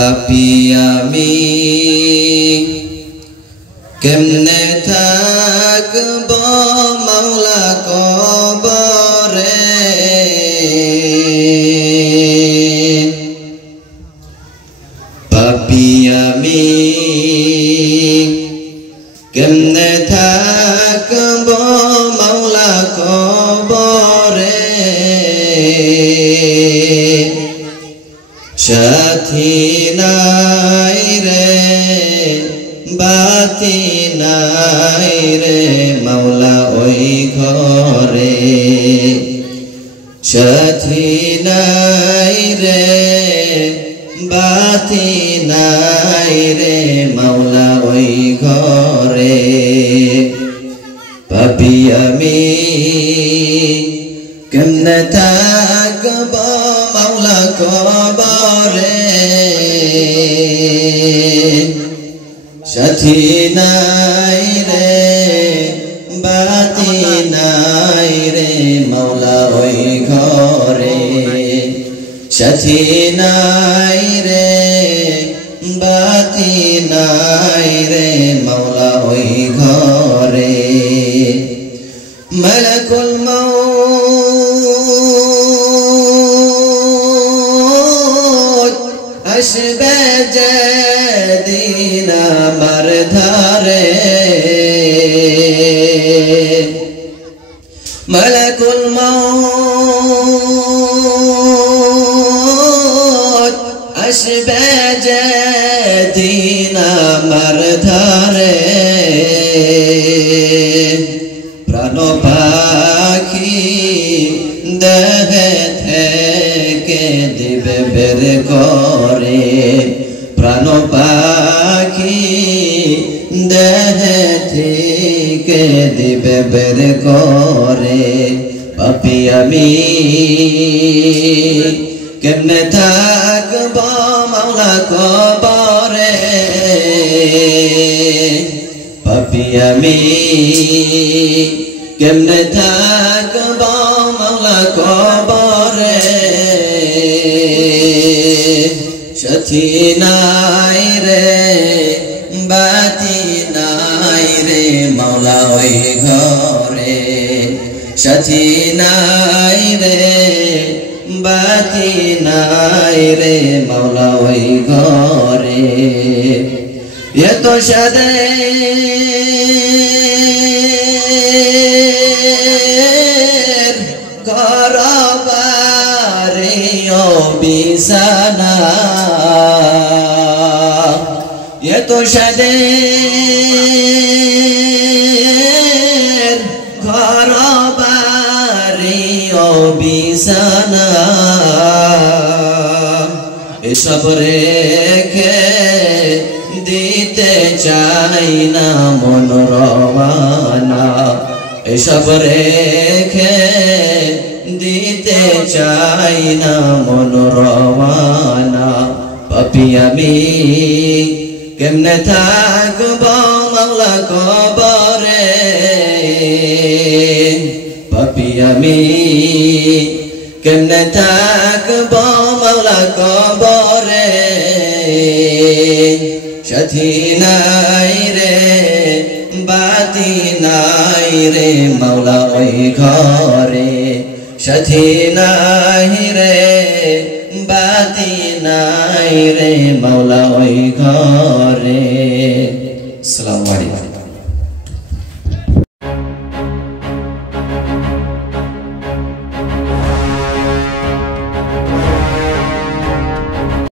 পাপী আমি কেমনে থাকব মাওলা কবরে পাপী আমি কেমনে থাকব মাওলা কবরে সাথী নাই রে বাতি নাই রে মাওলা ওই ঘরে সাথী নাই রে বাতি নাই রে মাওলা ওই ঘরে পাপী আমি কেমনে থাকব মাওলা কবরে সাথী নাই রে বাতি নাই রে মাওলা ওই ঘরে সাথী নাই রে বাতি নাই রে মাওলা ওই ঘরে মালাকুল মউত আসবে যেদিন আমার ধারে মালাকুল মউত আসবে যেদিন আমার ধারে প্রাণ পাখি দেহে থেকে দিবে বের করে প্রাণ পাখি দেহে থেকে দিবে বের করে পাপী আমি কেমনে থাকব মাওলা কবরে পাপী আমি কেমনে থাকব মাওলা কবরে সাথী নাই রে বাতি নাই রে মাওলা ওই ঘরে সাথী নাই রে বাতি নাই রে মাওলা ওই ঘরে এত সাদে ঘর বাড়ি বিছানা এত সাদে ঘর বাড়ি বিছানা এসব রেখে দিতে চাই না মন রওয়ানা এসব রেখে দিতে চাই না মন রওয়ানা পাপী আমি কেমনে থাকব মাওলা কবরে পাপী আমি কেমনে থাকব মাওলা কবরে সাথী নাই রে বাতি নাই রে মাওলা ওই ঘরে সাথী নাই রে বাতি নাই রে মাওলা ওই ঘরে। আসসালামু আলাইকুম।